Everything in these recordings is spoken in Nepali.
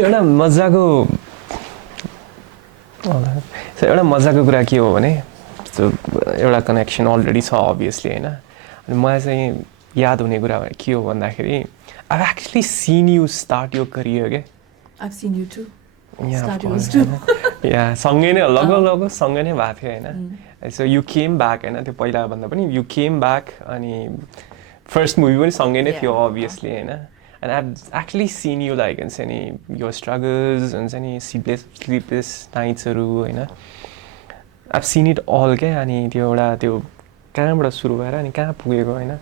एउटा मजाको कुरा के हो भने एउटा कनेक्सन अलरेडी छ अभियसली होइन अनि मलाई चाहिँ याद हुने कुरा के हो भन्दाखेरि I've actually seen you start your career के I've seen you too. Yeah, Start of yours course, too. Yeah, सँगै नै लगभग सँगै नै भएको थियो होइन सो यु केम ब्याक होइन त्यो पहिला भन्दा पनि यु केम ब्याक अनि फर्स्ट मुभी पनि सँगै नै थियो अभियसली होइन and I've actually seen you like हुन्छ नि your struggles हुन्छ नि sleepless nights-हरू होइन I've seen it all के अनि त्यो एउटा त्यो कहाँबाट सुरु भएर अनि कहाँ पुगेको होइन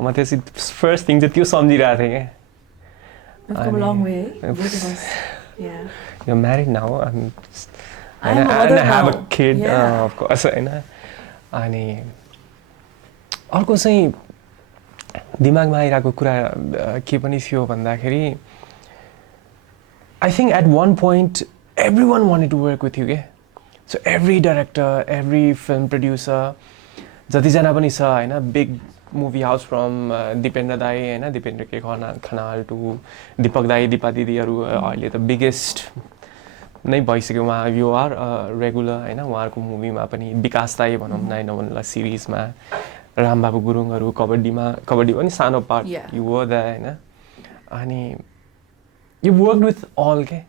म त्यसै फर्स्ट थिङ चाहिँ त्यो सम्झिरहेको थिएँ क्या We've come a long way, both of us. Yeah. You're married now. I'm a mother and I have now. a kid, Yeah. of course. होइन अनि अर्को चाहिँ दिमागमा आइरहेको कुरा के पनि थियो भन्दाखेरि I think at one point everyone wanted to work with you के So every director, every film producer जतिजना पनि छ होइन big movie house from Dipendra दाई होइन दिपेन्द्र के खनाल टु दीपक दाई दिपा दिदीहरू अहिले त बिगेस्ट नै भइसक्यो उहाँ यु आर रेगुलर होइन उहाँहरूको मुभीमा पनि विकास दाई भनौँ न होइन सिरिजमा रामबाबु गुरुङहरू कबड्डी पनि सानो पार्ट यु वर द होइन अनि यु वर्क विथ अल के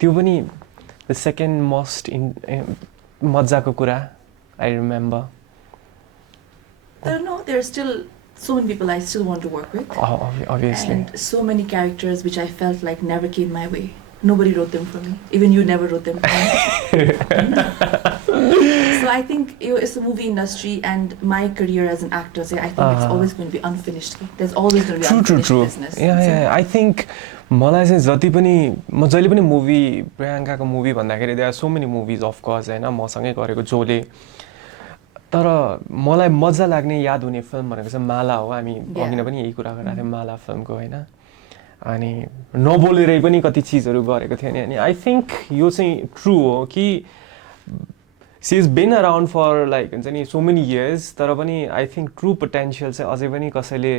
त्यो पनि द सेकेन्ड मोस्ट मजाको कुरा I remember There are still so many people I still want to work with. Obviously. And so many characters which I felt like never came my way. Nobody wrote them for me. Even you never wrote them for me. So I think it's the movie industry and my career as an actor, I think it's always going to be unfinished. There's always going to be unfinished business. Yeah. I think मलाई चाहिँ जति पनि म जहिले पनि मुभी प्रियङ्काको मुभी भन्दाखेरि there are so many movies of course होइन मसँगै गरेको जोले तर मलाई मजा लाग्ने याद हुने फिल्म भनेको चाहिँ माला हो हामी अघि नै पनि यही कुरा गरिरहेको थियौँ माला फिल्मको होइन अनि नबोलेरै पनि कति चिजहरू गरेको थियो अनि आई थिङ्क यो चाहिँ ट्रु हो कि she is been around for like हुन्छ नि सो मेनी इयर्स तर पनि आई थिङ्क ट्रु पोटेन्सियल चाहिँ अझै पनि कसैले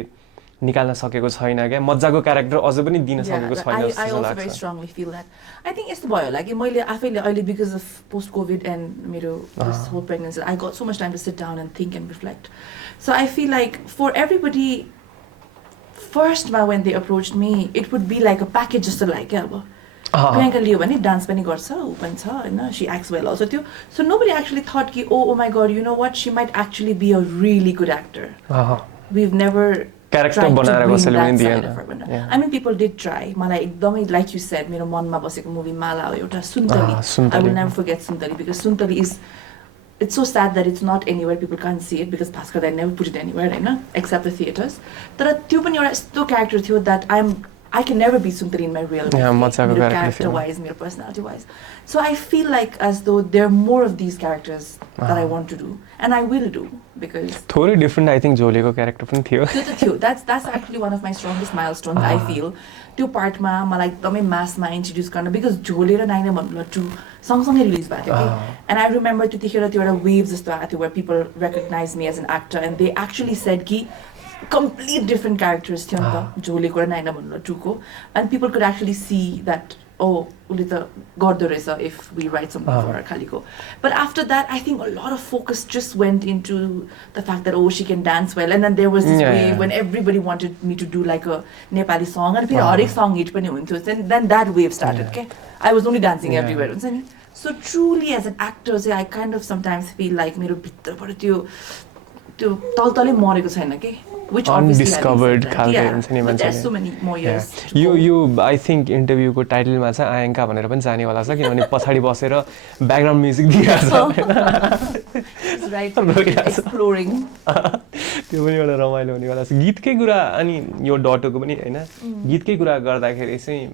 निकाल्न सकेको छैन क्या मजाको क्यारेक्टर अझै पनि दिन सकेको छैन जस्तो लाग्छ I also very strongly feel that. I think यस्तो भयो होला कि मैले आफैले अहिले because of post COVID and मेरो this whole pregnancy I got so much time to sit down and think and reflect. So I feel like for everybody first when they approached me it would be like a package जस्तो लाग्यो क्या अब प्रियङ्का लियो भने डान्स पनि गर्छ उ पनि छ हैन she acts well also त्यो so nobody actually thought कि oh my god you know what she might actually be a really good actor. We've never character बनाएर कसैले पनि दिएन I mean people did try मलाई एकदमै like you said मेरो मनमा बसेको मुभी माला हो एउटा Suntali I will never forget Suntali because Suntali is it's so sad that it's not anywhere people can't see it because Bhaskar they never put it anywhere हैन except the theaters तर त्यो पनि एउटा यस्तो character थियो that I can never be Suntari in my real life. Character wise, my personality wise. So I feel like as though there are more of these characters that I want to do, and I will do because. Totally different, I think. Joleko character from Theo. That's actually one of my strongest milestones. I feel. Two part ma like the mass ma introduce karna because Jole ra naina bhanula two songs release bhayeko and I remember to tikhera त्यो एउटा waves जस्तो आएको थियो where people recognized me as an actor and they actually said कि complete different characters थियो नि त झोलेको र नाइना भन्नु टुको and people could actually see that oh उसले त गर्दो रहेछ if we write something for her खालीको but after that I think a lot of focus just went into the fact that oh she can dance well and then there was this wave when everybody wanted me to do like a Nepali song and फेरि हरेक song hit पनि हुन्थ्यो then that wave started okay I was only dancing everywhere हुन्छ नि so truly as an actor I kind of sometimes feel like मेरो भित्रबाट त्यो तलतलै मरेको छैन के which undiscovered खालको हुन्छ नि मान्छेले there's so many more years यो I think इन्टरभ्यूको टाइटलमा चाहिँ आयङ्का भनेर पनि जाने होला छ किनभने पछाडी बसेर ब्याकग्राउन्ड म्युजिक दिइरहेको छ राइट एक्सप्लोरिङ त्यो पनि एउटा रमाइलो हुने वाला छ गीतकै कुरा अनि यो डटोको पनि हैन गीतकै कुरा गर्दाखेरि चाहिँ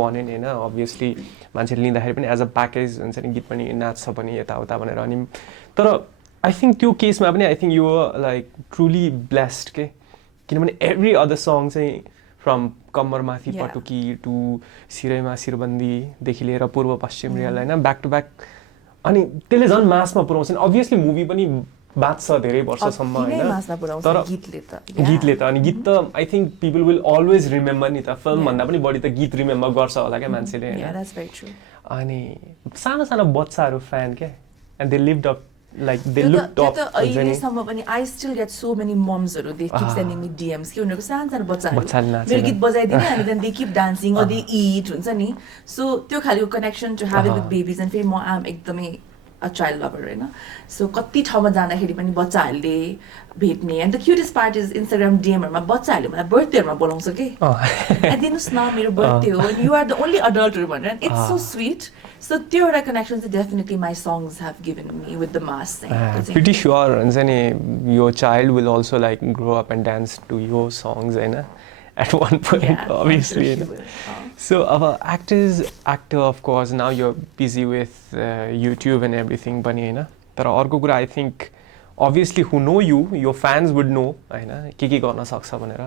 भने नि हैन अभियसली मान्छेले लिँदाखेरि पनि एज अ प्याकेज हुन्छ नि गीत पनि नाच्छ पनि यताउता भनेर अनि तर I think त्यो केसमा पनि I think you were like truly blessed के किनभने every other song चाहिँ from कम्मरमाथि पटुकी to सिरैमा सिरबन्दी देखि लिएर पूर्व पश्चिम रियल हैन ब्याक टु ब्याक अनि त्यसले झन् मासमा पुर्याउँछ obviously मुभी पनि बाँच्छ धेरै वर्षसम्म होइन तर गीतले त अनि गीत त I think people will always remember नि त फिल्मभन्दा पनि बढी त गीत रिमेम्बर गर्छ होला क्या मान्छेले होइन अनि सानो सानो बच्चाहरू फ्यान क्या and they lived up like they looked up अहिलेसम्म पनि I still get so many moms-हरु they keep sending me DMs कि उनीहरुको सानो बच्चाहरु मेरो गीत बजाइदिने अनि then they keep dancing or they eat हुन्छ नि so त्यो खालीको connection to have it with babies and फेरि म am एकदमै a child lover हैन so कति ठाउँमा जाँदाखेरि पनि बच्चाहरुले भेट्ने and the cutest part is Instagram DM-हरुमा बच्चाहरुले मलाई बर्थडेहरुमा बोलाउँछ के दिनुस् न मेरो बर्थडे हो and you are the only adult भनेर it's so sweet so त्यो एउटा connection चाहिँ definitely my songs have given me with the mass pretty sure हुन्छ नि your child will also like grow up and dance to your songs हैन at one point obviously so our actor of course now you're busy with YouTube and everything पनि हैन तर अर्को कुरा I think obviously who know you your fans would know हैन के गर्न सक्छ भनेर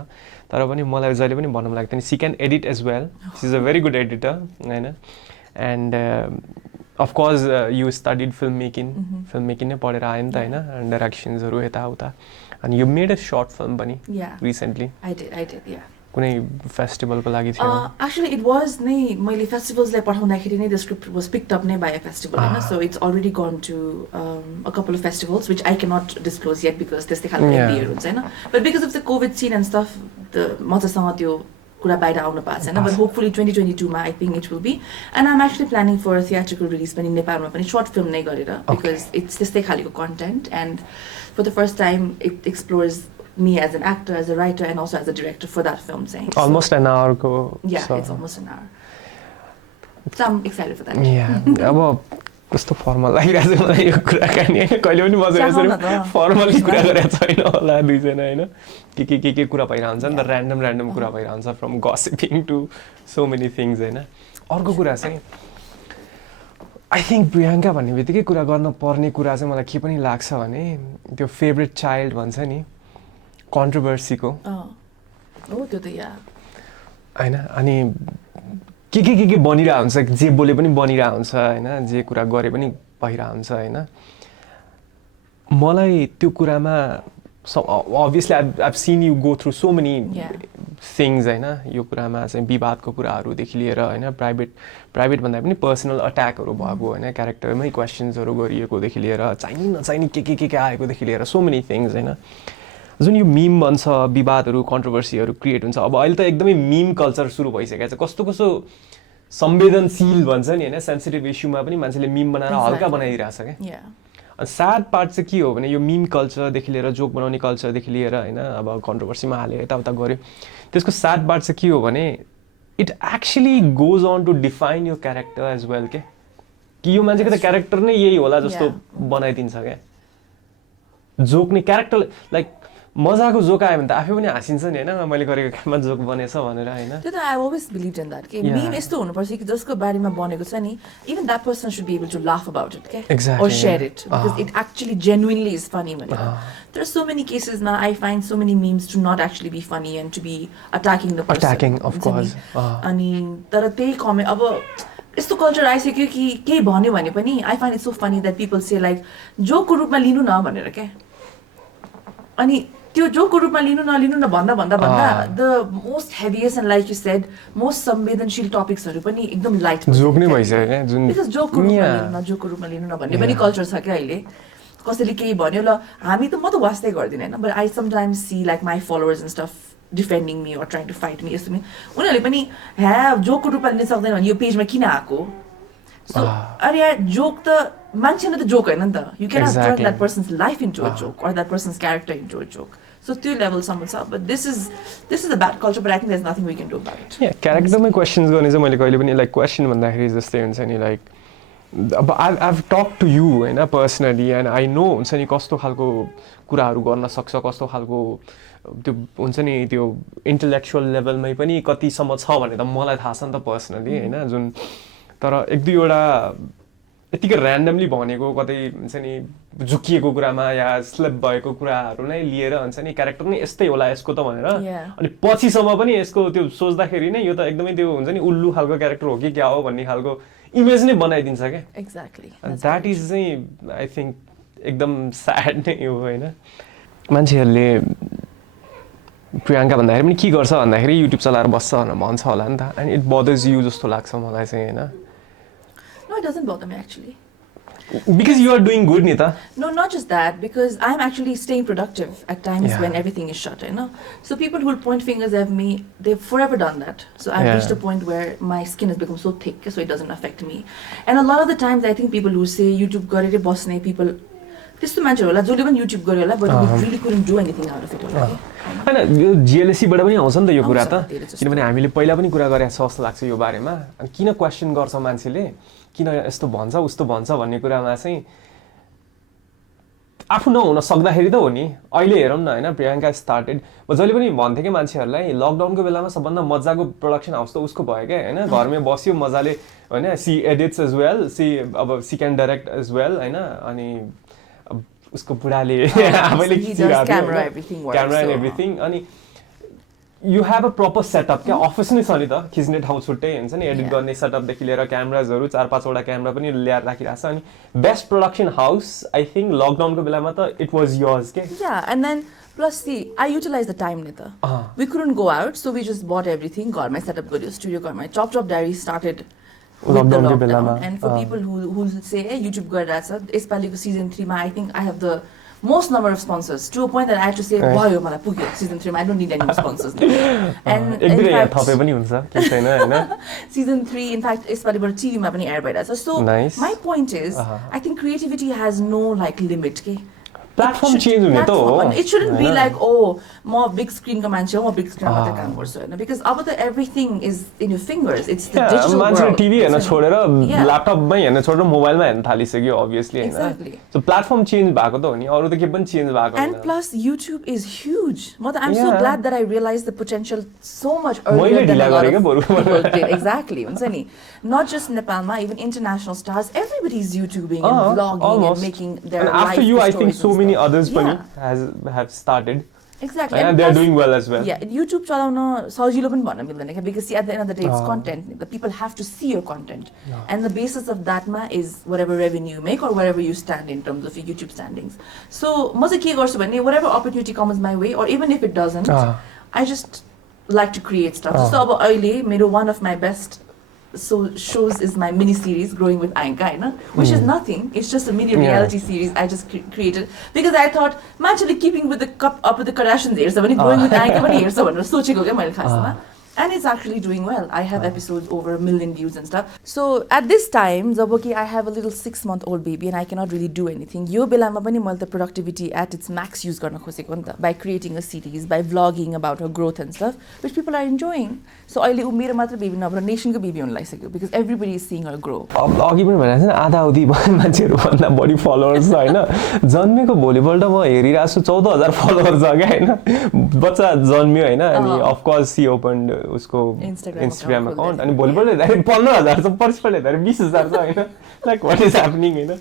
तर पनि मलाई जहिले पनि भन्नु लाग्दैन she can edit as well she's a very good editor हैन and of course you studied filmmaking नै पढेर आयो नि त हैन and directionsहरु यता उता and you made a short film पनि recently I did yeah कुनै फेस्टिभलको लागि थियो actually it was नै मैले फेस्टिभल्सलाई पठाउँदाखेरि नै the script was picked up नै by a festival हैन so it's already gone to a couple of festivals which I cannot disclose yet because त्यस्तै खालको NDA हुन्छ हैन but because of the COVID scene and stuff मसँग त्यो कुरा बाहिर आउन पाएको छैन but hopefully 2022 मा I think it will be and I'm actually planning for a theatrical release पनि नेपालमा पनि short film नै गरेर because it's त्यस्तै खालको content and for the first time it explores me as an actor, as a writer, and also as a director for that film. Almost an hour ago. Yeah, it's almost an hour. So I'm excited for that. Yeah. अब कस्तो फर्मल लागिरहेको छ मलाई यो कुराकानी हैन कहिले पनि बसेर फर्मली कुरा गरेको छैन होला दुईजना हैन के कुरा भइरहन्छ नि त र्यान्डम कुरा भइरहन्छ from gossiping to so many things हैन अर्को कुरा चाहिँ आई थिङ्क प्रियङ्का भन्ने बित्तिकै कुरा गर्न पर्ने कुरा चाहिँ मलाई के पनि लाग्छ भने त्यो फेभरेट चाइल्ड भन्छ नि कन्ट्रोभर्सीको त्यो त हैन अनि के बनिरहेको हुन्छ जे बोले पनि बनिरहेको हुन्छ हैन जे कुरा गरे पनि भइरहेको हुन्छ हैन मलाई त्यो कुरामा obviously I've seen you go through so many things हैन यो कुरामा चाहिँ विवादको कुराहरुदेखि लिएर हैन प्राइभेट भन्दा पनि पर्सनल अट्याकहरु भएको हैन क्यारेक्टरमै क्वेशन्सहरु गरिएकोदेखि लिएर चाहिने नचाहिने के आएकोदेखि लिएर so many things हैन जुन यो मीम भन्छ विवादहरु कन्ट्रोभर्सीहरु क्रिएट हुन्छ अब अहिले त एकदमै मीम कल्चर सुरु भइसकेको छ कस्तो संवेदनशील भन्छ नि हैन सेन्सिटिभ इस्युमा पनि मान्छेले मीम बनाएर हल्का बनाइदिरहेछ के अनि स्याड पार्ट चाहिँ के हो भने यो मीम कल्चरदेखि लिएर जोक बनाउने कल्चरदेखि लिएर हैन अब कन्ट्रोभर्सीमा हाल्यो यताउता गर्यो त्यसको स्याड पार्ट चाहिँ के हो भने it actually goes on to define your character as well के कि यो मान्छेको त क्यारेक्टर नै यही होला जस्तो बनाइदिन्छ क्या जोक नि क्यारेक्टर लाइक मजाको जोक आयो भने त आफै पनि हाँसिन्छ नि हैन मैले गरेको काममा जोक बनेछ भनेर हैन त्यो त I always believe in that के मीम यस्तो हुनुपर्छ कि जसको बारेमा बनेको छ नि even that person should be able to laugh about it के or share it because it actually genuinely is funny भनेर there are so many cases now I find so many memes to not actually be funny and to be attacking the person of course अनि तर त्यही कमेन्ट अब यस्तो कल्चर आइसक्यो कि के भन्यो भने पनि I find it so funny that people say like जोकको रूपमा लिनु न भनेर के अनि त्यो जोकको रूपमा लिनु नलिनु न भन्दा the most heaviest and like you said most संवेदनशील टपिक्सहरु पनि एकदम लाइट जोक नै भइसक्यो के जुन because जोकको रूपमा लिनु न भन्ने पनि कल्चर छ के अहिले कसैले केही भन्यो ल हामी त म त वास्तै गर्दिन हैन but I sometimes see like my followers and stuff defending me or trying to fight me यस्तो नि उनीहरुले पनि जोकको रूपमा लिन सक्दैन भने यो पेजमा किन आको so अरे यार जोक त मान्छे नै त जोक हैन नि त you cannot turn that person's life into a joke or that person's character into a joke so त्यो level सम्म छ but this is a bad culture but I think there's nothing we can do about it क्यारेक्टरमै क्वेशन्स गर्ने चाहिँ मैले कहिले पनि लाइक क्वेशन भन्दाखेरि जस्तै हुन्छ नि लाइक अब I've talked to you हैन पर्सनली and I know हुन्छ नि कस्तो खालको कुराहरु गर्न सक्छ कस्तो खालको त्यो हुन्छ नि त्यो इन्टेलेक्चुअल लेभलमै पनि कतिसम्म छ भने त मलाई थाहा छ नि त पर्सनली हैन जुन तर एक दुईवटा यतिकै र्यान्डमली भनेको कतै हुन्छ नि झुकिएको कुरामा या स्लिप भएको कुराहरु नै लिएर हुन्छ नि क्यारेक्टर नै यस्तै होला यसको त भनेर अनि पछिसम्म पनि यसको त्यो सोच्दाखेरि नै यो त एकदमै त्यो हुन्छ नि उल्लु खालको क्यारेक्टर हो कि क्या हो भन्ने खालको इमेज नै बनाइदिन्छ के एक्ज्याक्टली दैट इज चाहिँ आई थिंक एकदम स्याड नै हो होइन मान्छेहरूले प्रियङ्का भन्दाखेरि पनि के गर्छ भन्दाखेरि युट्युब चलाएर बस्छ भनेर भन्छ होला नि त एन्ड इट बदर्स यु जस्तो लाग्छ मलाई चाहिँ होइन No, it doesn't bother me actually. Because you are doing good नि त No, not just that, because I'm actually staying productive at times Yeah. when everything is shut, you know. So people who will point fingers at me, they've forever done that. So I've Yeah. reached a point where my skin has become so thick, so it doesn't affect me. And a lot of the times, I think people who say YouTube गरेर बस्ने people, त्यस्तो मान्छेहरू होला जसले पनि YouTube गर्यो होला, but we really couldn't do anything out of it होला के हैन यो जिएलएसीबाट पनि आउँछ नि त यो कुरा त आउँछ, धेरै जस्तो। किनभने हामीले पहिला पनि कुरा गरेका छ जस्तो लाग्छ यो बारेमा अनि किन क्वेसन गर्छ मान्छेले किन यस्तो भन्छ उस्तो भन्छ भन्ने कुरामा चाहिँ आफू नहुन सक्दाखेरि त हो नि अहिले हेरौँ न होइन प्रियङ्का स्टार्टेड म जहिले पनि भन्थेँ कि मान्छेहरूलाई लकडाउनको बेलामा सबभन्दा मजाको प्रोडक्सन हाउस त उसको भयो क्या होइन घरमै बस्यो मजाले होइन सी एडिट्स एज वेल अब she can direct as well होइन अनि उसको बुढाले आफैले camera, everything works, camera and so- everything अनि you have a proper setup क्या अफिस नै छ नि त खिच्ने ठाउँ छुट्टै हुन्छ नि एडिट Yeah. गर्ने सेटअपदेखि लिएर क्यामराजहरू 4-5वटा क्यामेरा पनि ल्याएर राखिरहेको छ अनि best production house I think लकडाउनको बेलामा त इट वाज yours के Yeah, and then plus see, I utilized the time nita. We couldn't go out, so we just bought everything. Got my setup, got your studio, got my Chop Chop Diary started with the Lockdown ko lockdown. belama. And for people who say, hey, YouTube garira यसपालिको season 3 ma I think I have the most number of sponsors to a point that I have to say, भयो मलाई पुग्यो season 3 ma I don't need any more sponsors now. And एक in दुई यहाँ fact, थपे पनि हुन्छ के छैन होइन season 3 in fact यसपालिबाट TV मा पनि air भइरहेछ. So Nice. my point is, I think creativity has no like limit के प्लेटफर्म चेन्ज हुने त हो platform. And it shouldn't be होइन? like, oh, म big screen को मान्छे हो, म big screen मा मात्रै काम गर्छु होइन. Because अब त everything is in your fingers. It's the digital मान्छेले world. टिभी हेर्न छोडेर Yeah. ल्यापटपमै हेर्न छोडेर मोबाइलमा हेर्न थालिसक्यो अभियसली होइन Exactly. सो प्लेटफर्म चेन्ज भएको त हो नि अरू त के पनि चेन्ज भएको And होइन plus, YouTube is huge. I'm so Yeah. glad that I realized the potential so much मैले earlier than ढिला a lot गरेँ of क्या बरु। people did. Exactly. हुन्छ नि. Not just Nepalमा, even international stars, everybody's YouTubing and vlogging almost. and making their And after life you I think stories so and many stuff. others पनि Yeah. have started Exactly. and they are plus- doing well as well Yeah, YouTube चलाउन सजिलो पनि भन्न मिल्दैन क्या because see, at the end of the day it's content. The people have to see your content. And the basis of that is whatever revenue you make or wherever you stand in terms of your YouTube standings. So म चाहिँ के गर्छु भने whatever opportunity comes my way or even if it doesn't, I just like to create stuff. So अब अहिले मेरो one of my best shows is my mini series Growing with Ayanka होइन which is nothing. It's just a mini reality series I just created because I thought मान्छेले keeping with the up with the Kardashians हेर्छ भने Growing with Ayanka पनि हेर्छ भनेर सोचेको क्या मैले खासमा. And it's actually doing well. I have episodes over 1 million views and stuff. So at this time, जब कि I have a little 6-month-old baby and I cannot really do anything. यो बेलामा पनि मैले त productivity at its max use गर्न खोजेको नि त by creating a series, by vlogging about her growth and stuff, which people are enjoying. So अहिले ऊ मेरो मात्र बेबी नभएर नेसनको बेबी हुन लागिसक्यो because everybody is seeing her grow. अघि पनि भनेको छ नि आधा अवधि मान्छेहरू भन्दा बढी फलोवर्स छ होइन जन्मेको भोलिपल्ट म हेरिरहेको छु 14,000 फलोवर छ क्या होइन बच्चा जन्मियो होइन अनि अफकोर्स सी ओपन उसको इन्स्टाग्राम अकाउन्ट अनि भोलिपल्ट हेर्दाखेरि 15,000 छ पर्सिपल्ट हेर्दाखेरि 20,000 छ होइन लाइक वाट इज ह्यापनिङ होइन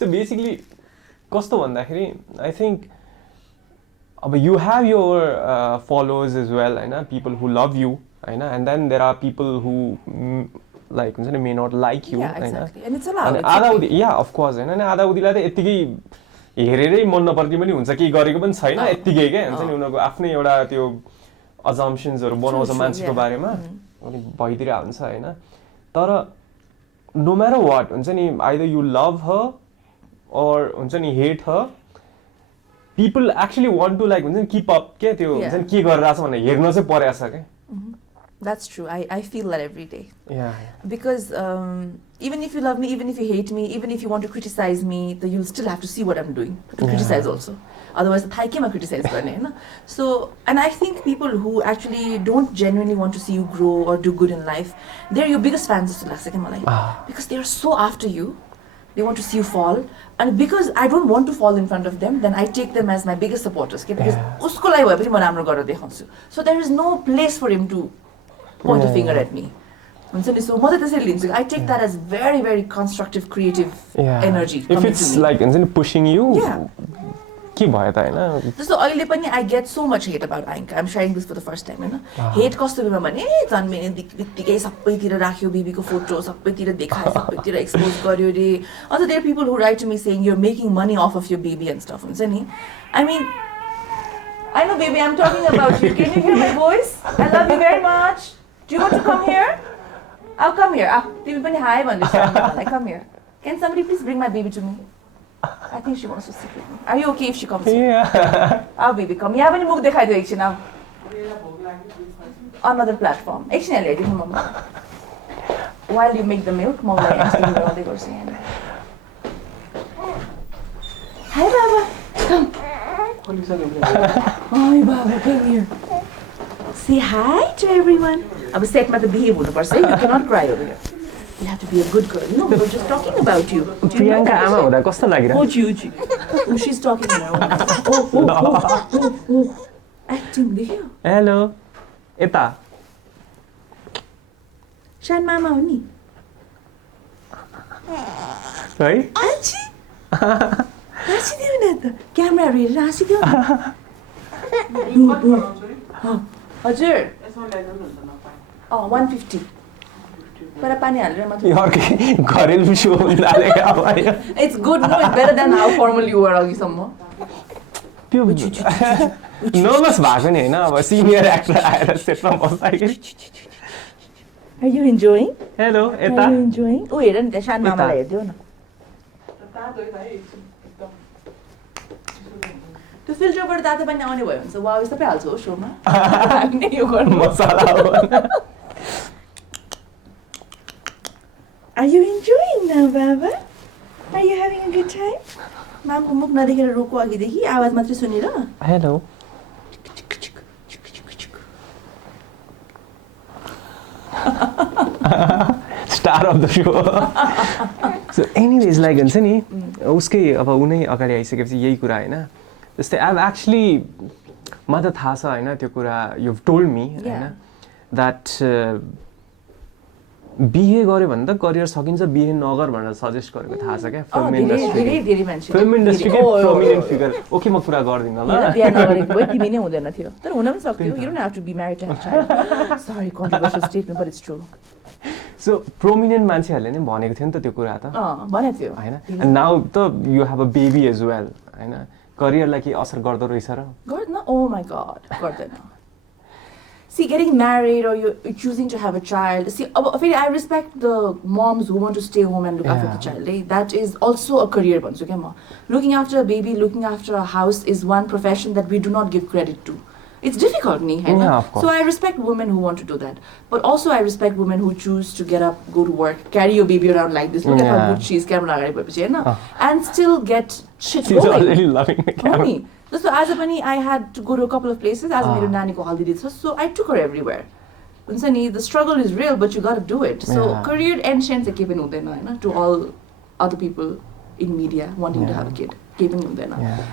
सो बेसिकली कस्तो भन्दाखेरि आई थिङ्क अब you have your followers is well होइन पिपल हु लभ यु होइन and then there are people who like हुन्छ नि may not like you Yeah, होइन exactly. And it's allowed. अनि It's आधा okay. उदी या अफकोर्स होइन अनि आधा उदीलाई त यत्तिकै हेरेरै मन नपर्ने पनि हुन्छ केही गरेको पनि छैन यत्तिकै क्या हुन्छ नि उनीहरूको आफ्नै एउटा त्यो अजम्पसन्सहरू बनाउँछ true, मान्छेको yeah. बारेमा अनि भइदिएर हुन्छ होइन तर नो म्याटर वाट हुन्छ नि आइदर यु लभ ह और हुन्छ नि हेट ह people actually want to like हुन्छ नि किप अप क्या त्यो हुन्छ नि के गरिरहेको छ भनेर हेर्न चाहिँ परेको छ क्या That's true. I feel that every day. Yeah. Because even if you love me, even if you hate me, even if you want to criticize me, you'll still have to see what I'm doing to criticize also. Otherwise, the thai criticize garne, na? So, and I think people who actually don't genuinely want to see you grow or do good in life, they're your biggest fans just like second malai. Because they are so after you. They want to see you fall. And because I don't want to fall in front of them, then I take them as my biggest supporters. Okay? Because usko lai bhaye pani ma ramro gareर देखाउँछु. So there is no place for him to point a finger at me. हुन्छ नि सो म त त्यसरी लिन्छु I take that as very very constructive creative energy if it's like हुन्छ नि pushing you के भयो त हैन जस्तो अहिले पनि I get so much hate about Ayanka. I'm sharing this for the first time, हैन. Hate कस्तो बेमा भने जन्मिने बित्तिकै सबैतिर राख्यो बेबीको फोटो, सबैतिर देखायो, सबैतिर एक्सपोज गर्यो रे. Also there are people who write to me saying you're making money off of your baby and stuff, हुन्छ नि. I mean, I know baby, I'm talking about you. Can you hear my voice? I love you very much. Do you want to come here? I'll come here. तिमी पनि हाय भन्दै come here. Can somebody please bring my baby to me? I think she wants to sit with me. Are you okay if she comes here? Yeah. Oh baby, come. यहाँ पनि मुख देखाइदियो एकछिन अब. Another platform. एकछिन यहाँ ल्याइदिनु मम्मा. While you make the milk, मम्मालाई एकछिन गराउँदै गर्छु यहाँ. Hi Baba. Come. Hi Baba, come here. Say hi to everyone. अब सेटमा त behave हुनुपर्छ है. You cannot cry over here. You have to be a good girl. No, we're just talking about you. Priyanka आमा हुँदा कस्तो लागिरहेको Ochi. Oh, she's talking in her own. Oh. Acting, देख्यो? हेलो यता Shan मामा हो नि. है Achi. हाँसिदियो न त. क्यामेरा हेरेर हाँसिदियो न. हजुर. 150. पर पानी हालेर मात्र. अर्कै घरेलु सो हुँदाले अब It's good, no, it's better than how formal you were अघिसम्म. त्यो नर्भस भएको नि हैन अब सिनियर एक्टर आएर सेटमा बस्दाखेरि Are you enjoying? हेलो यता Are you enjoying? ओ हेर नि त्यहाँ शान मामालाई हेर्दियो न. त्यो फिल्टरबाट तातो पानी आउने भयो भने चाहिँ वाउ सबै हाल्छ हो शोमा. हामीले यो गर्नु मसाला हो Are you enjoying now, Baba? Are you having a good time? मामको मुख नदेखेर रोको अघिदेखि आवाज मात्रै सुनेर. Hello star of the so so anyways like हुन्छ नि उसकै अब उनै अगाडि आइसकेपछि यही कुरा हैन जस्तै आई एक्चुअली मलाई त थाहा छ हैन त्यो कुरा यु टोल्ड मी हैन द्याट बिहे गर्यो भने त करियर सकिन्छ बिहे नगर भनेर सजेस्ट गरेको थाहा छ क्या फिल्म इन्डस्ट्रीकै प्रोमिनेन्ट फिगर ओके म कुरा गर्दिनँ ल बिहे नगरेको भए तिमी नै हुँदैन थियो तर हुन पनि सक्थ्यो you don't have to be married to have child sorry controversial statement but it's true so prominent मान्छेहरूले नै भनेको थियो नि त त्यो कुरा त भनेको थियो हैन एन्ड नाउ त you have a baby as well हैन करियरलाई के असर गर्दो रहेछ र गर्दैन ओ माय गॉड गर्दैन See, getting married or you're choosing to have a child. See, I respect the moms who want to stay home and look after the child. That is also a career. Looking after a baby, looking after a house is one profession that we do not give credit to. It's difficult, of course. So I respect women who want to do that. But also I respect women who choose to get up, go to work, carry your baby around like this. Look at how good she is, camera, and still get shit going. She's already loving the camera. So as a bunny, I had to go to a couple of places. As a nanny ko haldi did so I took her everywhere. The struggle is real, but you got to do it. So career and chance keeping to all other people in media wanting to have a kid, keeping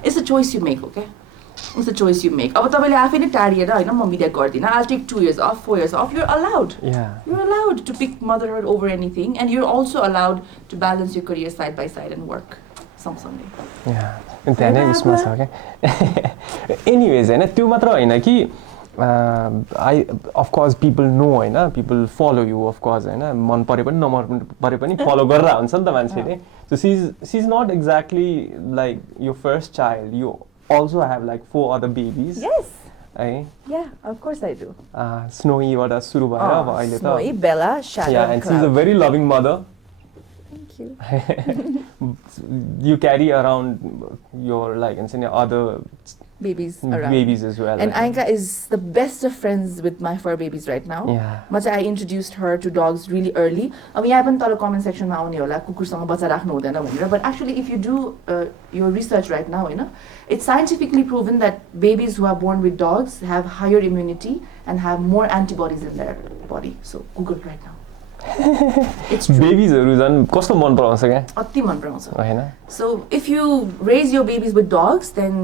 it's a choice you make, okay? It's a choice you make. अब तपाईले आफै नै टाढिएर हैन म मिडिया गर्दिन. I'll take 2 years off, 4 years off. You're allowed. You're allowed to pick motherhood over anything, and you're also allowed to balance your career side by side and work someday. त्यहाँ नै उसमा छ क्या एनिवेज होइन त्यो मात्र होइन कि आई अफकोर्स पिपल नो होइन पिपल फलो यु अफकोर्स होइन मन पऱ्यो पनि नमन पऱ्यो पनि फलो गरेर हुन्छ नि त मान्छेले so she is not exactly like यो first child you also have like 4 other babies है of course I do. स्नोईबाट सुरु भयो अब अहिले त स्नोई बेला Shadow and she's a very loving mother. Thank you. You carry around your like and other babies around. Babies as well. And Ayanka is the best of friends with my fur babies right now. Much I introduced her to dogs really early. अब यहाँ पनि तल comment section मा आउने होला कुकुरसँग बच्चा राख्नु हुँदैन भनेर but actually if you do your research right now हैन it's scientifically proven that babies who are born with dogs have higher immunity and have more antibodies in their body. So Google right now. It's true. बेबीजहरु झन् कस्तो मन पराउँछ के अति मन पराउँछ हैन So if you raise your babies with dogs then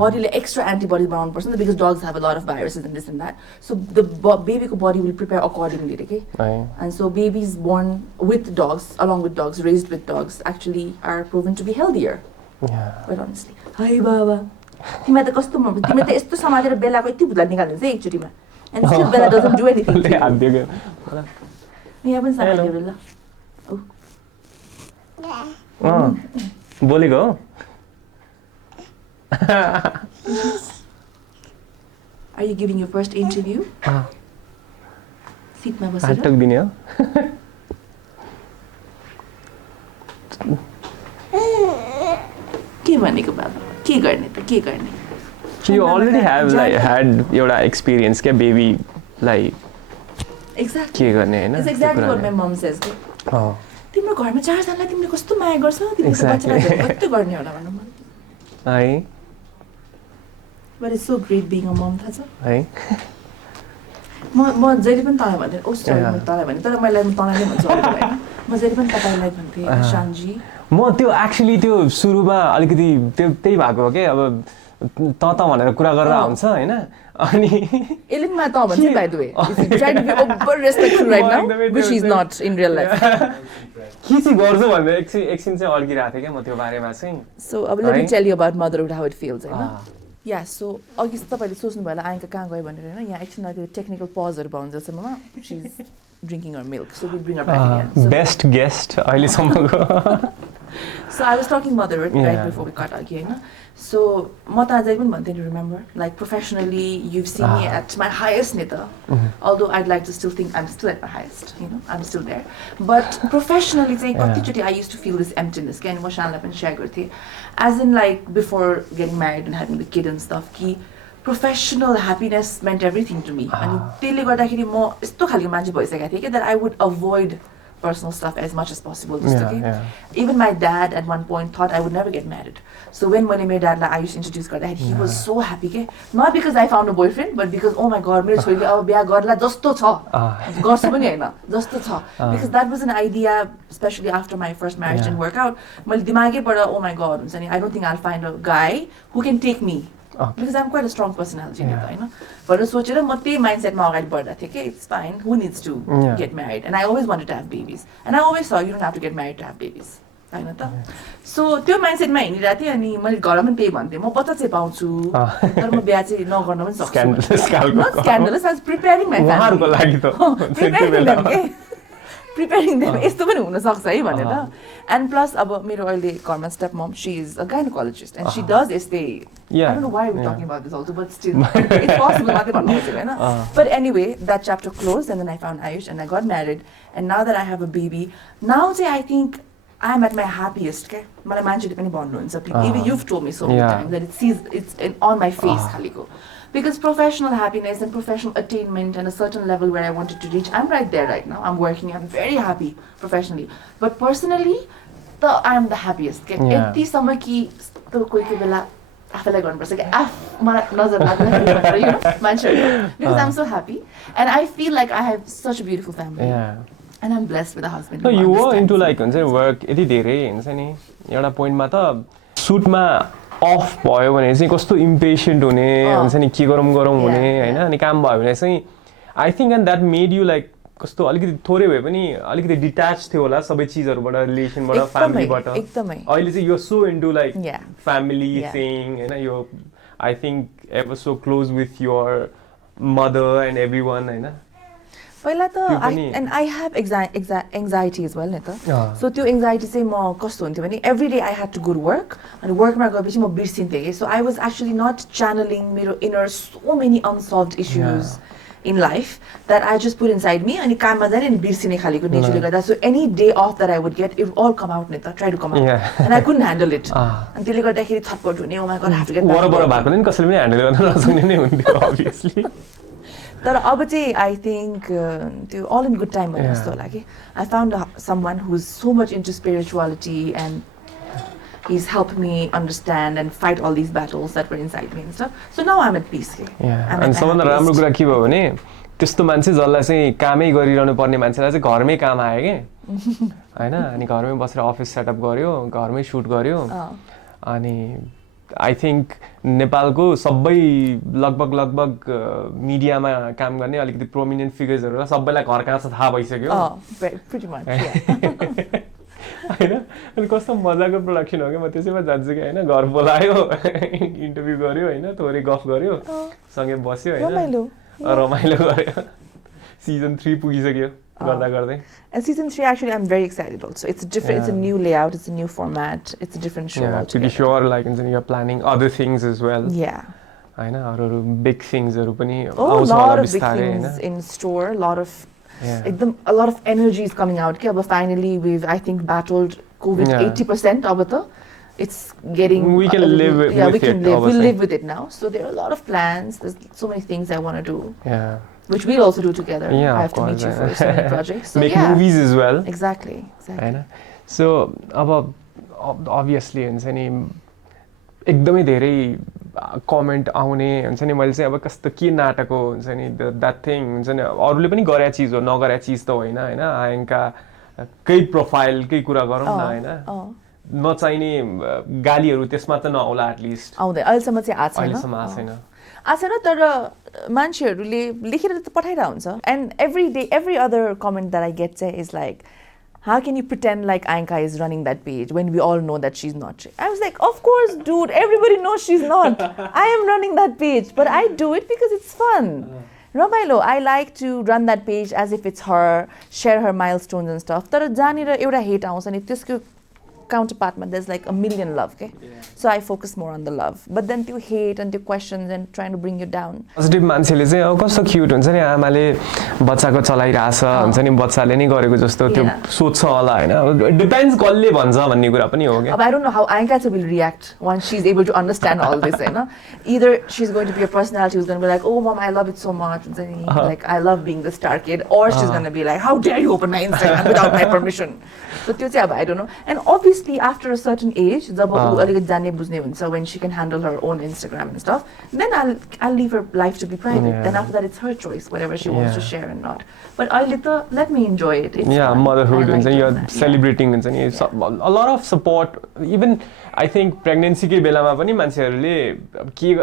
body le extra antibodies बनाउनु पर्छ because dogs have a lot of viruses and this and that. So the baby ko body will prepare accordingly, okay? And so babies born with dogs along with dogs raised with dogs actually are proven to be healthier. Quite honestly. Hi Baba. तिमी त कस्तो तिमी त यस्तो समातेर बेलाको यति भुत्ला निकाल्नुहुन्छ एकचोटिमा and still Bella doesn't do anything to you. यहाँ पनि समातेर ल बोलेको Are you giving your first interview? Seat मा बसेर हात दिने हो के भनेको बाबा के गर्ने त के गर्ने You already have like had एउटा experience क्या baby like Exactly. के गर्ने हैन It's exactly what my mom says. तिम्रो घरमा चारजनालाई तिमीले कस्तो माया गर्छ तिमीले बच्चालाई कस्तो गर्ने होला भन्नु मन है But it's so great being a mom थाहा छ है म जहिले पनि तँलाई भन्थे ओ सरी म तँलाई भने तर मैले तँलाई नै भन्छु हैन म जहिले पनि तपाईलाई भन्थे शानजी म त्यो एक्चुअली त्यो सुरुमा अलिकति त्यो त्यही भएको हो के अब त भनेर कुरा गरेर हुन्छ हैन अनि एलिनमा त भन्छ by the way is trying to be over respectful right now which is not in real life किसी गर्छु भनेर एकछिन चाहिँ अड्किरहेको थिएँ क्या म त्यो बारेमा चाहिँ सो अब let me tell you about motherhood how it feels हैन या सो अघि तपाईँले सोच्नु भयो होला आयंका कहाँ गयो भनेर हैन यहाँ एकछिन त्यो टेक्निकल पजहरु भयो जसम्ममा she is drinking her milk so we bring her back again best guest अहिलेसम्मको So I was talking motherhood right before we cut again. So Mata Ajay even one thing to remember, like professionally, you've seen me at my highest nita. Although I'd like to still think I'm still at my highest, you know, I'm still there. But professionally, I used to feel this emptiness. Again, what Shan and share garthe, as in like before getting married and having the kid and stuff. Ki professional happiness meant everything to me. And त्यसले गर्दाखेरि म यस्तो खालको मान्छे भइसकेको थिएँ कि that I would avoid personal stuff as much as possible. Even my dad at one point thought I would never get married. So when my dad Ayush introduced her, he was so happy. Not because I found a boyfriend, but because oh my god, मेरो छोरीले अब बिहा गर्ला जस्तो छ गर्छ पनि हैन जस्तो छ because that was an idea, especially after my first marriage didn't work out. मैले दिमागैबाट oh my god हुन्छ नि I don't think I'll find a guy who can take me. Because I'm quite a strong personality, हैन भनेर सोचेर म त्यही माइन्डसेटमा अगाडि बढ्दा थिएँ कि it's fine, who needs to get married? And I always wanted to have babies. And I always saw you don't have to get married to have babies. हैन त सो त्यो माइन्डसेटमा हिँडिरहेको थिएँ अनि मैले घरमा पनि त्यही भन्थेँ म बच्चा चाहिँ पाउँछु तर म बिहा चाहिँ नगर्न पनि सक्छु Not scandalous, I was preparing my family. Preparing them यस्तो पनि हुन सक्छ है भनेर and plus अब मेरो अहिले घरमा step mom she is a gynecologist and she does यस्तै I don't know why we're talking about this also but still it's possible मात्रै भन्नु खोजेको हैन but anyway that chapter closed and then I found Ayush and I got married and now that I have a baby now चाहिँ I think I'm at my happiest के मलाई मान्छेले पनि भन्नुहुन्छ even you've told me so many times that it's on my face खालीको because professional happiness and professional attainment and a certain level where I wanted to reach, I'm right there right now. I'm working, I'm very happy professionally. But personally, I'm the happiest. यति समय कि कोही कोही बेला आफैलाई गर्नुपर्छ कि मलाई नजर लाग्दैन मान्छेहरू because I'm so happy and I feel like I have such a beautiful family. And I'm blessed with a husband. So you were into like work यति धेरै हुन्छ नि एउटा पोइन्टमा त सुटमा अफ भयो भने चाहिँ कस्तो इम्पेसेन्ट हुने हुन्छ नि के गरौँ हुने हैन अनि काम भयो भने चाहिँ I think and that made you like कस्तो अलिकति थोरै भए पनि अलिकति डिट्याच थियो होला सबै चीजहरुबाट रिलेसनबाट फ्यामिलीबाट एकदमै अहिले चाहिँ you are so into like family thing हैन you I think ever so close with your mother and everyone हैन पहिला त I have anxiety as well नि त सो त्यो anxiety चाहिँ म कस्तो हुन्थ्यो भने every day I had to go to work अनि वर्कमा गएपछि म बिर्सिन्थेँ के so I was actually not channeling मेरो inner so many unsolved issues in life that I just put inside me अनि काममा जाने अनि बिर्सिने खालीको नेचरले गर्दा so any day off that I would get it would all come out नि त try to come out and I couldn't handle it अनि त्यसले गर्दाखेरि छटपट हुने oh my god I have to get back बराबर भएको नि कसैले पनि ह्यान्डल गर्न नसक्ने नै हुन्थ्यो obviously तर अब चाहिँ I think त्यो all in good time भने जस्तो होला कि I found someone who's so much into spirituality and he's helped me understand and fight all these battles that were inside me and stuff. So now I'm at peace. And सबभन्दा राम्रो कुरा के भयो भने त्यस्तो मान्छे जसलाई चाहिँ कामै गरिरहनु पर्ने मान्छेलाई चाहिँ घरमै काम आयो के हैन अनि घरमै बसेर अफिस सेटअप गर्यो घरमै सुट गर्यो अनि I think नेपालको सबै लगभग मिडियामा काम गर्ने अलिकति प्रोमिनेन्ट फिगर्सहरुलाई सबैलाई घर कहाँ छ थाहा भइसक्यो pretty much होइन अनि कस्तो मजाको प्रोडक्सन हो क्या म त्यसैमा जान्छु कि होइन घर बोलायो इन्टरभ्यू गर्यो होइन थोरै गफ गर्यो सँगै बस्यो होइन रमाइलो गर्यो सिजन 3 पुगिसक्यो गर्दा गर्दै And season 3 actually I'm very excited also. It's different, it's a new layout, it's a new format, it's a different show altogether. Pretty sure like you're planning other things as well. Yeah. होइन अरू big thingsहरू पनि a lot of big things in store, a lot of a lot of energy is coming out. Okay, but finally we've I think battled COVID 80% अब त it's getting we can live with we it. can live. We'll live with it now. So there are a lot of plans. There's so many things I want to do. Yeah. Which we'll also do together. Yeah, I have to meet you for so many projects. So make movies as well. Exactly. होइन so अब obviously हुन्छ नि एकदमै धेरै कमेन्ट आउने हुन्छ नि मैले चाहिँ अब कस्तो के नाटक हो हुन्छ नि द्याट थिङ हुन्छ नि अरूले पनि गरे चिज हो नगरे चिज त होइन होइन आयङ्का कै प्रोफाइलकै कुरा गरौँ न होइन नचाहिने गालीहरू त्यसमा त नआउला एटलिस्ट आउँदै अहिलेसम्म चाहिँ आएको छैन आएको तर मान्छेहरूले लेखेर त पठाइरहेको हुन्छ and every other comment that I get चाहिँ is like how can you pretend like Ayanka is running that page when we all know that she's not? I was like, of course, dude, everybody knows she's not. I am running that page, but I do it because it's fun. Ramailo, I like to run that page as if it's her, share her milestones and stuff. तर जानेर एउटा hate आउँछ नि त्यसको counterpart there's like a million love, okay? So I focus more on the love. But then you hate and you questions and trying to bring you down. Positive मान्छेले चाहिँ अब कस्तो क्युट हुन्छ नि आमाले बच्चाको चलाइराछ हुन्छ नि बच्चाले नै गरेको जस्तो त्यो सोच्छ होला हैन it depends कसले भन्छ भन्ने कुरा पनि हो के I don't know how Ayanka will react once she's able to understand all this, you know. Either she's going to be a personality who's going to be like, oh mom, I love it so much, like I love being the star kid, or she's going to be like, how dare you open my Instagram without my permission. So त्यो चाहिँ अब I don't know. And obviously after a certain age, जब उ अलिकति जान्ने बुझ्ने हुन्छ when she can handle her own Instagram and stuff, then I'll leave her life to be private. Then after that it's her choice whatever she wants to share and not. But अहिले त let me enjoy it. It's fun. Motherhood हुन्छ नि you're celebrating हुन्छ नि a lot of support. Even I think pregnancy कै बेलामा पनि मान्छेहरूले के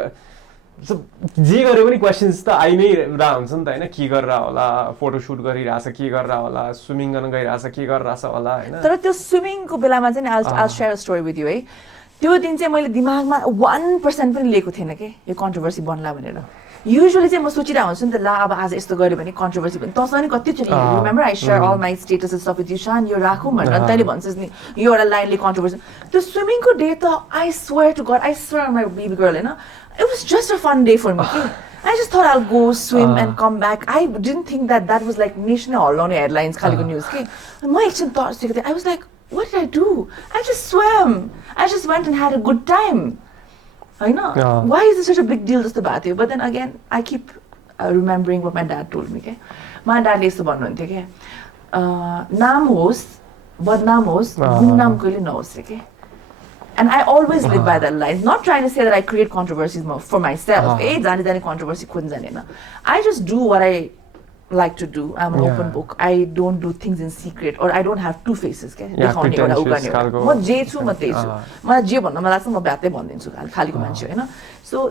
जे गरे पनि क्वेशन्स त आइ नै रहा हुन्छ नि त हैन के गरेर होला फोटोशूट गरिरहेछ के गरेर होला स्विमिङ गर्न गइरहेछ के गरिरहेछ होला हैन तर त्यो स्विमिङको बेलामा चाहिँ I'll share a story with you है त्यो दिन चाहिँ मैले दिमागमा 1% पनि लिएको थिएन के यो कन्ट्रोभर्सी बन्ला भनेर युजुअली चाहिँ म सोचिरहेको हुन्छु नि त ला अब आज यस्तो गर्यो भने कन्ट्रोभर्सी पनि तँसँग नि कति चोटि remember I share all my status and stuff with you Shaan यो राखौँ भनेर तैँले भन्छस् नि यो एउटा लाइनले कन्ट्रोभर्सी त्यो स्विमिङको डे त I swear to God I swear my baby girl होइन it was just a fun day for me. I just thought I'll go swim and come back. I didn't think that was like national or headlines khali news. My action thoughts. I was like, what did I do? I just swam. I just went and had a good time. I know. Why is this such a big deal just about you? But then again, I keep remembering what my dad told me. My dad used to say, naam hos, badnaam hos, gumnaam koile na hos. And I always live by that line. Not trying to say that I create controversies for myself. Controversy I just do what I like to do. I'm an open book. I don't do things in secret, or I don't have two faces. So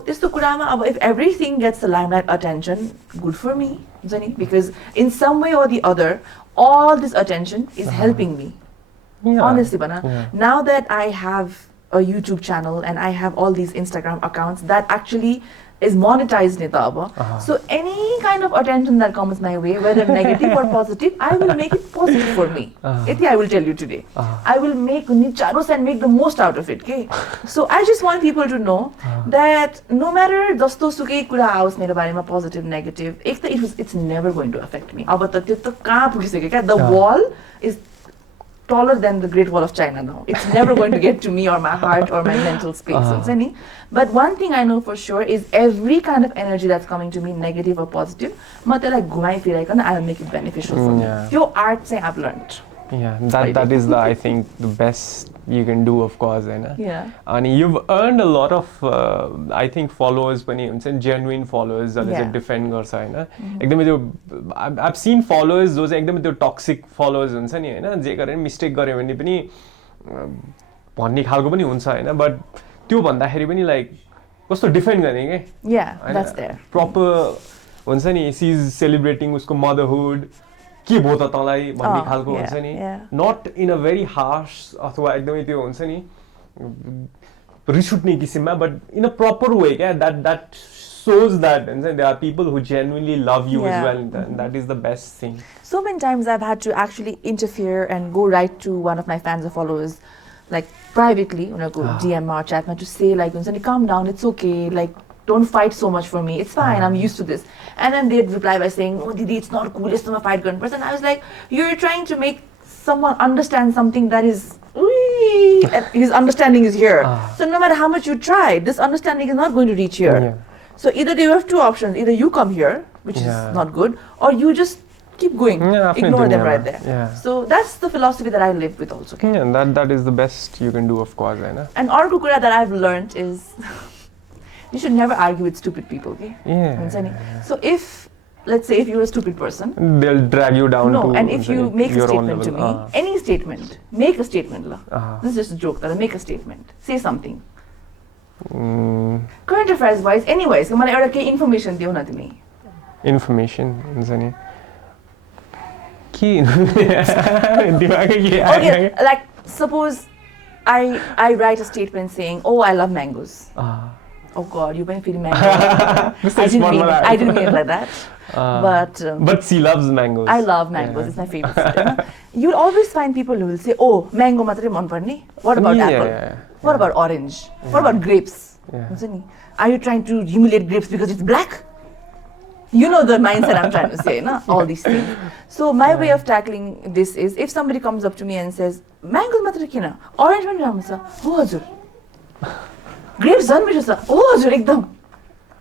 if everything gets the limelight attention, good for me. Because in some way or the other, all this attention is helping me. Honestly, now that I have a YouTube channel and I have all these Instagram accounts that actually is monetized so any kind of attention that comes my way, whether negative or positive, I will make it positive for me. I will tell you today. I will make nicharos and make the most out of it. Okay? So I just want people to know that no matter jasto sukai kura house mero barema positive, negative, it's never going to affect me. The wall is taller than the Great Wall of China now. It's never going to get to me or my heart or my mental space. But one thing I know for sure is every kind of energy that's coming to me, negative or positive, I'll make it beneficial for me. Your art say I've learned. Yeah, that is I think the best you can do, of course. Yeah. And you've earned a lot of, I think, followers, genuine followers that defend garcha. I've seen followers, those toxic followers, mistake gare bhane pani bhanne khalko pani huncha but त्यो भन्दाखेरि पनि like कस्तो डिफेन्ड गर्ने के Yeah, that's there. Proper हुन्छ नि शी इज सेलिब्रेटिङ उसको मदरहुड के भयो त तँलाई भन्ने खालको yeah, हुन्छ नि yeah. Not in a very harsh अथवा एकदमै त्यो हुन्छ नि रिस उठ्ने किसिममा but in a proper way क्या that shows that and there are people who genuinely love you as well and that is the best thing. So many times I've had to actually interfere and go right to one of my fans or followers like privately go DM or chat to say like calm down, it's okay, like don't fight so much for me, it's fine, I'm used to this. And then they'd reply by saying, oh Didi, it's not cool, it's not a fight gun person. I was like, you're trying to make someone understand something that is his understanding is here. So no matter how much you try, this understanding is not going to reach here. So either you have two options, either you come here, which is not good, or you just keep going, ignore them right there. So that's the philosophy that I live with also. Okay? Yeah, that is the best you can do, of course. And arko kura that I've learned is you should never argue with stupid people. Okay? So if, let's say if you're a stupid person, they'll drag you down no, to and if you make a statement to me, any statement, make a statement. This is just a joke, make a statement, say something. Current affairs wise, anyways, मलाई एउटा केही इन्फर्मेसन दिउ न तिमी. Information हुन्छ नि के दिमागै के Okay, like suppose I write a statement saying, oh I love mangoes. Oh god, you been feeling mangoes. I didn't mean it like that. But she loves mangoes. I love mangoes. It's my favorite. You'll always find people who will say, oh, mango matrai man parne. What about apple? What about orange? What about grapes? Are you trying to humiliate grapes because it's black? You know the mindset I'm trying to say, no? All these things. So my way of tackling this is, if somebody comes up to me and says, mangoes matrai kina? Orange man ramro cha. Oh hazur. Grapes zan mito cha. Oh hazur ekdam.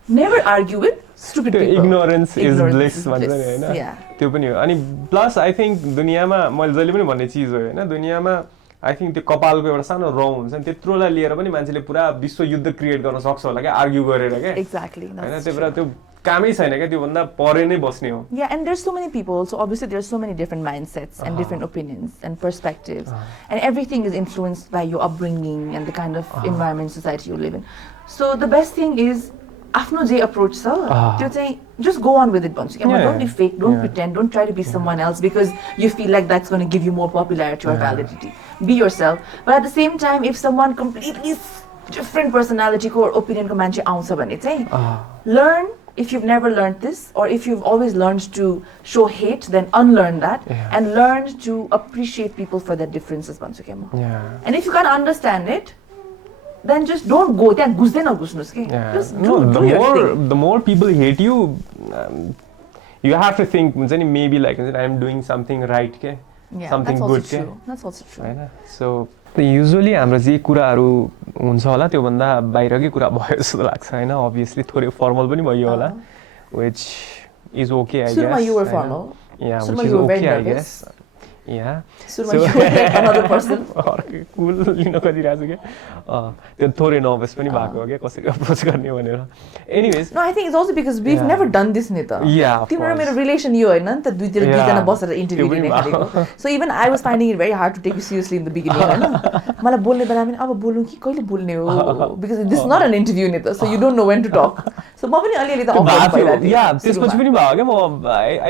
Never argue with stupid people. Ignorance is bliss भन्छ नि हैन त्यो पनि हो अनि प्लस आई थिंक दुनियाँमा मैले जहिले पनि भन्ने चीज हो हैन दुनियाँमा आई थिंक त्यो कपालको एउटा सानो रौँ हुन्छ नि त्यत्रोलाई लिएर पनि मान्छेले पुरा विश्व युद्ध क्रिएट गर्न सक्छ होला के आर्ग्यु गरेर के एक्ज्याक्टली हैन त्यही त्यो कामै छैन के त्यो भन्दा परे नै बस्ने हो Yeah, and there's so many people, so obviously there's so many different mindsets and different opinions and perspectives and everything is influenced by your upbringing and the kind of environment society you live in. So the best thing is आफ्नो जे approach छ त्यो चाहिँ just go on with it bunch. Don't be fake, don't pretend, don't try to be someone else because you feel like that's going to give you more popularity or validity. Be yourself. But at the same time, if someone completely different personality ko or opinion ko मान्छे आउँछ भने चाहिँ learn. If you've never learned this or if you've always learned to show hate, then unlearn that and learn to appreciate people for their differences. And if you can't understand it, then just don't go there. Just do your thing. The more people hate you, you have to think maybe like I'm doing something right, something good. That's also true. So usually हाम्रो जे कुराहरु हुन्छ होला त्यो भन्दा बाहिरकै कुरा भयो जस्तो लाग्छ हैन obviously थोरै formal पनि भयो होला which is okay I guess. You were formal. Yeah, which is okay I guess. Yeah. So you were like another person. Cool लिन खोजिरहेछु के त्यो थोरै नर्भस पनि भएको हो के कसरी अप्रोच गर्ने भनेर anyways no I think it's also because we've never done this नि त तिम्रो मेरो रिलेसन यो हैन नि त दुईतिर दुईजना बसेर इन्टरभ्यु दिने खालेको so even I was finding it very hard to take you seriously in the beginning हैन मलाई बोल्ने बेलामा पनि अब बोलौं कि कहिले बोल्ने हो because this is not an interview नि त so you don't know when to talk so म पनि अलिअलि त अफ भइरहेको थिएँ या त्यसपछि पनि भयो के म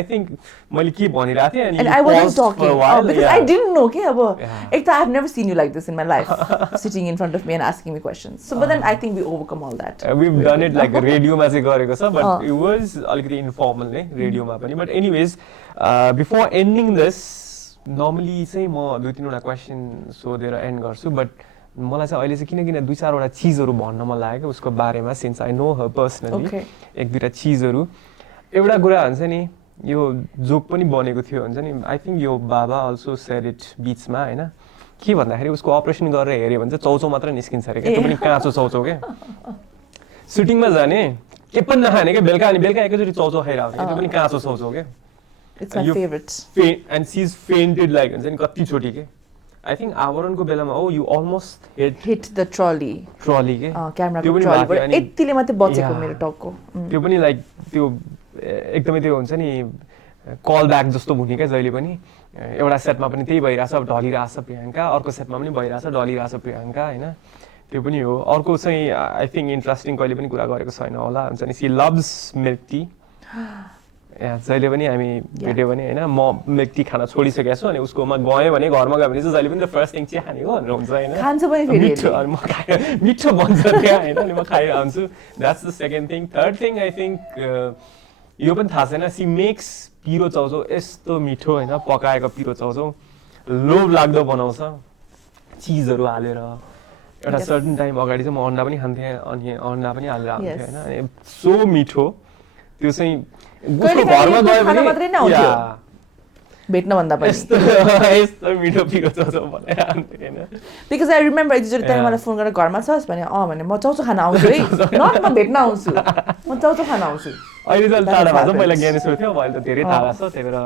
I think मैले के भनिरहेको थिएँ and I wasn't talking because I didn't know के अब एक त I have never seen you like this in my life sitting in front of me and asking me questions so but then I think we overcome all that we've done it like रेडियोमा चाहिँ गरेको छ but it was अलिकति informal नै रेडियोमा पनि but anyways before ending this normally चाहिँ म दुई तीनवटा क्वेशन सोधेर एन्ड गर्छु but मलाई चाहिँ अहिले चाहिँ किन दुई चारवटा चीजहरु भन्न मन लाग्यो उसको बारेमा since I know her personally एक दुईटा चीजहरु एउटा कुरा हुन्छ नि यो जोक पनि बनेको थियो हुन्छ नि आई थिंक यो बाबा अल्सो सेड इट बीचमा हैन के भन्दाखेरि उसको अपरेसन गरेर हेर्यो भने चाहिँ चौचौ मात्र निस्किन्छ रे के त्यो पनि काँचो चौचौ के सुटिङमा जाने के पनि नखाने के बेलका अनि बेलका एकैचोटी चौचौ खाइराख्छ त्यो पनि काँचो चौचौ के It's my favorite. And she's fainted like हुन्छ नि कति चोटी के आई थिंक आवरणको बेलामा oh you almost hit the trolley के क्यामेराको ट्रली यतिले मात्रै बचेको मेरो टकको त्यो पनि लाइक त्यो एकदमै त्यो हुन्छ नि कल ब्याक जस्तो हुने क्या जहिले पनि एउटा सेटमा पनि त्यही भइराछ ढलिरहेछ प्रियंका अर्को सेटमा पनि भइराछ ढलिरहेछ प्रियंका हैन त्यो पनि हो अर्को चाहिँ आई थिंक इन्ट्रेस्टिङ कहिले पनि कुरा गरेको छैन होला हुन्छ नि सी लभ्स मिल्क टी जहिले पनि हामी भेट्यो भने होइन म व्यक्ति खाना छोडिसकेको छु अनि उसकोमा गएँ भने घरमा गयो भने चाहिँ जहिले पनि द फर्स्ट थिङ चिया खाने हो भनेर हुन्छ होइन खान्छ पनि फेरि मिठो अनि म खाएँ मिठो भन्छ त्यहाँ होइन अनि म खाइरहन्छु that's the second thing third thing I think यो पनि थाहा छैन सी मेक्स पिरो चाउचाउ यस्तो मिठो होइन पकाएको पिरो चाउचाउ लोभ लाग्दो बनाउँछ चिजहरू हालेर एउटा सर्टन टाइम अगाडि चाहिँ म अन्डा पनि खान्थेँ अनि अन्डा पनि हालेर खान्थेँ होइन अनि सो मिठो त्यो चाहिँ उसको घरमा गयो भने भेट्न भन्दा पनि यस्तो मिठो पिरो चाउचाउ बनाएर खान्थेँ होइन बिकज आई रिमेम्बर एकचोटि त्यहाँ मलाई फोन गरेर घरमा छस् भने भने म चाउचाउ खान आउँछु है नट म भेट्न आउँछु म चाउचाउ खान आउँछु अहिले त टाढा भएको छ पहिला ज्ञानेश्वर थियो अब अहिले त धेरै टाढा छ त्यही भएर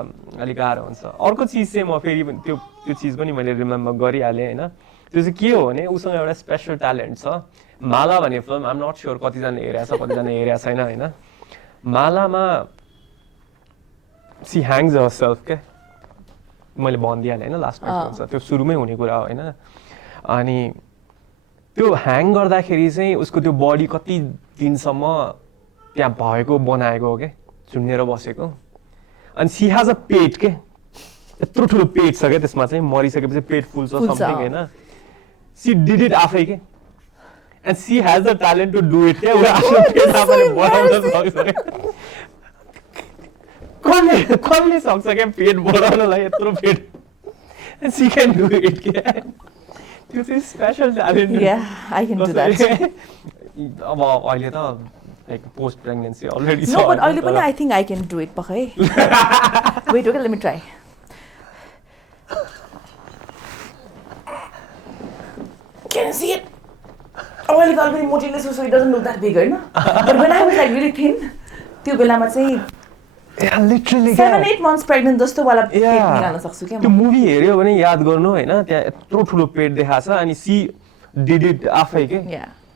अलिक गाह्रो हुन्छ अर्को चिज चाहिँ म फेरि त्यो चिज पनि मैले रिमेम्बर गरिहालेँ होइन त्यो चाहिँ के हो भने उसँग एउटा स्पेसल ट्यालेन्ट छ माला भन्ने फिल्म आइम नट स्योर कतिजना हेरेको छ कतिजना हेरेको छैन होइन मालामा सी ह्याङ्स हर सेल्फ के मैले भनिदिइहालेँ होइन लास्टमा के हुन्छ त्यो सुरुमै हुने कुरा हो होइन अनि त्यो ह्याङ गर्दाखेरि चाहिँ उसको त्यो बडी कति दिनसम्म त्यहाँ भएको बनाएको हो क्या झुन्डेर बसेको अनि सी हेज अ पेट के यत्रो ठुलो पेट छ क्या त्यसमा चाहिँ मरिसकेपछि पेट फुल्छ समथिङ होइन सी डिड इट आफै के and she has the talent to do it क्या आफ्नो पेट आफैले बनाउन सक्छ कसले सक्छ क्या पेट बढाउनलाई यत्रो पेट सी क्यान डु इट क्या त्यो चाहिँ special talent I can do that अब अहिले त लाइक पोस्ट प्रेग्नेन्सी अलरेडी छ नो बट अहिले पनि I think I can do it पख है wait okay let me try Can you see it? Oh, I got very motionless, so it doesn't look that big, होइन? But when I was like really thin, त्यो बेलामा चाहिँ literally 7-8 months pregnant जस्तो वाला पेट निकाल्न सक्छु क्या म त्यो मुभी हेर्यो भने याद गर्नु होइन त्यहाँ यत्रो ठुलो पेट देखाएको छ अनि सी डिड इट आफै के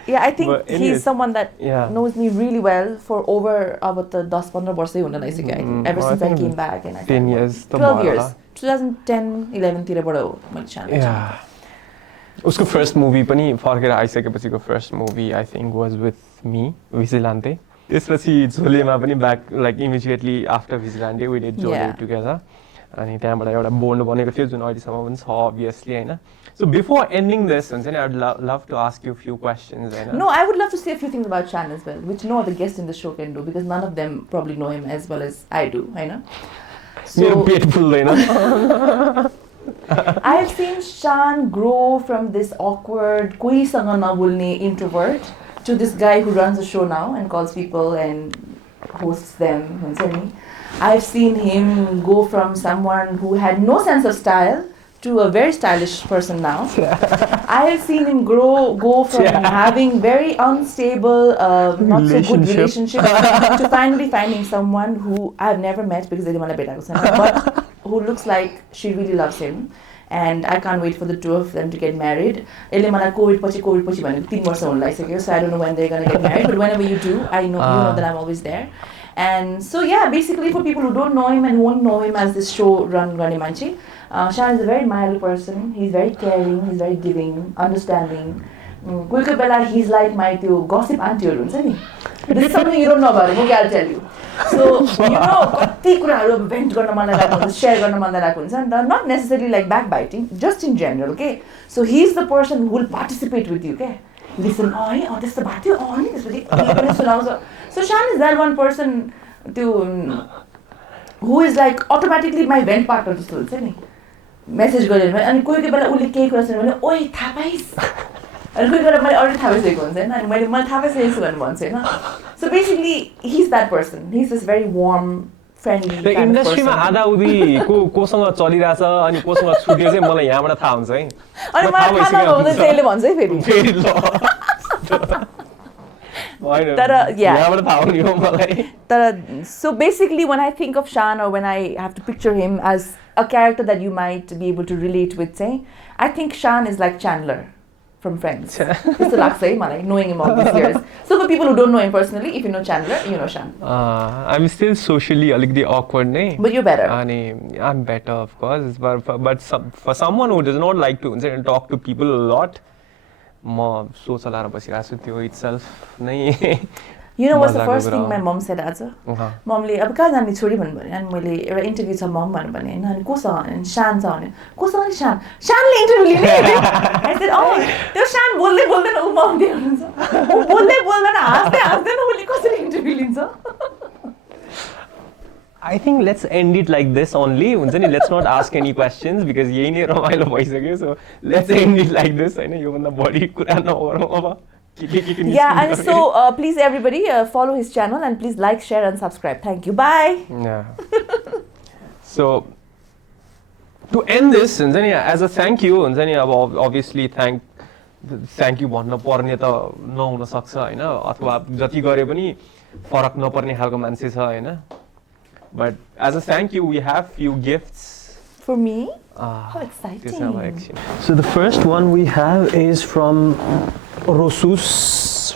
Yeah, I think he's someone that knows me really well for over about the 10-15 वर्षै हुन लागिसक्यो I think ever since I came back and I 10 years 12 years 2010-11 तिरबाट हो मैले च्यानल उसको फर्स्ट मुभी पनि फर्केर आइसकेपछिको first movie I think was with me Vigilante त्यसपछि झोलेमा पनि back like immediately after Vigilante we did Jhole together अनि त्यहाँबाट एउटा बोन्ड बनेको थियो जुन अहिलेसम्म पनि छ अभियसली होइन So before ending this, I'd love to ask you a few questions. No, I would love to say a few things about Shan as well, which no other guest in the show can do because none of them probably know him as well as I do, I know. So beautiful, I've seen Shan grow from this awkward, koi sanga na bolne introvert to this guy who runs a show now and calls people and hosts them. I've seen him go from someone who had no sense of style to a very stylish person now. I've seen him go from having very unstable, not so good relationship to finally finding someone who I've never met because but who looks like she really loves him. And I can't wait for the two of them to get married. COVID पछि 3 वर्ष हुन लागिसक्यो, so I don't know when they're going to get married, but whenever you do, I know you know that I'm always there. And so yeah, basically for people who don't know him and won't know him as this show run गर्ने मान्छे, Shan is a very mild person. He's very caring, he's very giving, understanding. कोही बेला he's like my त्यो gossip auntie-हरु हुन्छ नि. This is something you don't know about him, okay, I'll tell you. So, you know, कति कुराहरु vent गर्न मन लागेको हुन्छ, share गर्न मन लागेको हुन्छ नि त, not necessarily like backbiting, just in general, okay? So he's the person who will participate with you, okay? Listen, oh, त्यस्तो भएको थियो, नि त्यसपछि पनि सुनाउँछ. So Shan is that one person who is like automatically my vent partner जस्तो हुन्छ नि. मेसेज गरेर भने अनि कोही बेला उसले केही कुरा सुन्यो भने ओइ थाहा पाइस् अनि कोही बेला मैले अरू थाहा पाइसकेको हुन्छ होइन अनि मैले थाहा पाइसकेको छु भनेर भन्छु होइन so basically he is that person he is this very warm friendly इन्डस्ट्रीमा आधा उधी कोसँग चलिरहेछ अनि कोसँग छुट्यो चाहिँ मलाई यहाँबाट थाहा हुन्छ है अनि मलाई थाहा नभउँदै त्यसले भन्छ है फेरि So basically when I think of Shan or when I have to picture him as a character that you might be able to relate with, say, I think Shan is like Chandler from Friends. It's knowing him all these years. So for people who don't know him personally, if you know Chandler, you know Shan. I'm still socially a little awkward, but you're better. I'm better, of course. But for someone who does not like to talk to people a lot, म सोच लाएर बसिरहेको छु त्यो इट्सेल्फ नै You know what's the मजाको first कुरा thing हो। my mom said आज? अँ, ममले अब कहाँ जाने छोडी भन्नु भने अनि मैले एउटा इन्टरभ्यू छ मम भन्नु भने होइन अनि कोसँग भने शान छ भने कोसँग नि शान शानले इन्टरभ्यू लिने I said त्यो शान बोल्दै बोल्दैन ऊ मम्दी हुनुहुन्छ ऊ बोल्दै बोल्दैन हाँस्दै हाँस्दैन उसले कसरी इन्टरभ्यू लिन्छ I think let's end it like this only. हुन्छ नि let's not ask any questions because यही नै रमाइलो भइसक्यो. So let's end it like this. हैन यो भन्दा बढी कुरा नगरौँ अब. Yeah, and so please everybody follow his channel and please like, share and subscribe. Thank you. Bye. Yeah. So to end this, हुन्छ नि as a thank you, हुन्छ नि अब obviously thank you भन्न पर्ने त नहुन सक्छ हैन अथवा जति गरे पनि फरक नपर्ने खालको मान्छे छ हैन. But as a thank you, we have few gifts. For me? How exciting. So the first one we have is from Rosus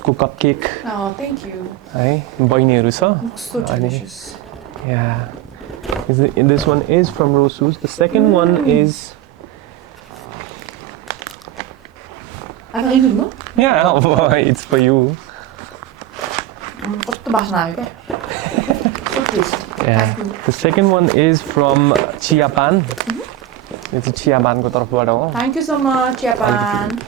ko cupcake. Oh, thank you. Hai, बहिनीहरु छ. So delicious. Yeah. This one is from Rosus. The second one is I can eat it, no? Yeah, it's for you. कस्तो बास्ना आयो के? So tasty. Yeah. The second one is from Chiapan. It's a Chiapan ko tarafबाट हो. Thank you so much, Chiapan.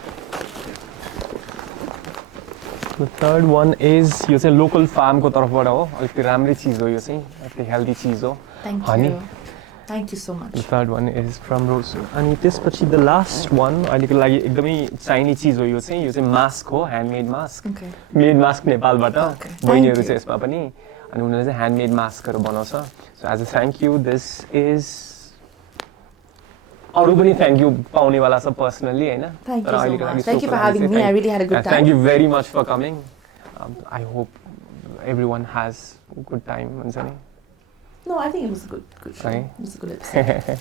The third one is यो चाहिँ local farm को तर्फबाट हो. अलिकति राम्रै चीज हो यो चाहिँ. अलिकति healthy चीज हो. Thank Honey. you. Thank you so much. The third one is from Rose. अनि त्यसपछि the last one अहिलेको लागि एकदमै चाहिने चीज हो यो चाहिँ mask हो, handmade mask. Okay. Made mask नेपालबाट. Okay. बहिनीहरु चाहिँ यसमा पनि अनि उनीहरुले चाहिँ handmade maskहरु बनाउँछ. So as a thank you, this is अरु पनि thank you पाउने वाला छ personally हैन. Thank you so much. Thank you for having me. I really had a good time. Thank you very much for coming. I hope everyone has a good time हुन्छ नि. No, I think it was a good show. Right? It was a good episode.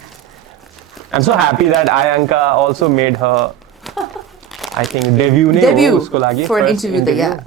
I'm so happy that Ayanka also made her I think debut Debut उसको लागि for an first interview. Yeah.